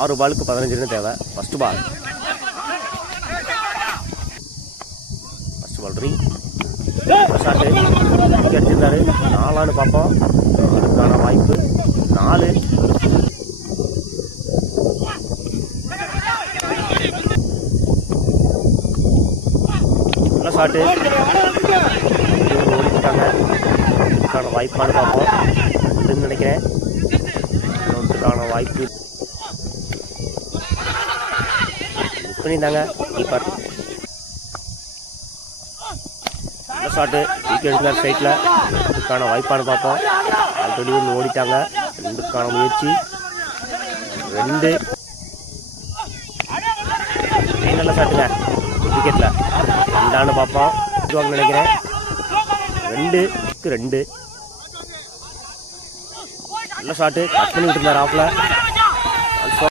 6 பாலுக்கு 15 ரன் தேவை. First ball ரீ shot அடிச்சிருந்தாரு. 4 பார்ப்போம். அதுக்கான வாய்ப்பு 4. நல்ல ஷாட்டு ஓடிட்டாங்க. அதுக்கான வாய்ப்பானு பார்ப்போம். இதுன்னு நினைக்கிறேன். ஒன்றுக்கான வாய்ப்பு பண்ணியிருந்தாங்க. கீப்பர் நல்ல ஷாட்டு விக்கெட் சைட்டில். அதுக்கான வாய்ப்பானு பார்ப்போம். ஆல்ரெடி ஒன்று ஓடிட்டாங்க. 2க்கான முயற்சி 2. நல்ல ஷாட்டுங்க விக்கெட்டில். 2 பார்ப்போம். இதுவாங்க நினைக்கிறேன். 2க்கு 2. நல்ல ஷாட்டு கட் பண்ணி விட்டுருந்தார் ஆஃபில்.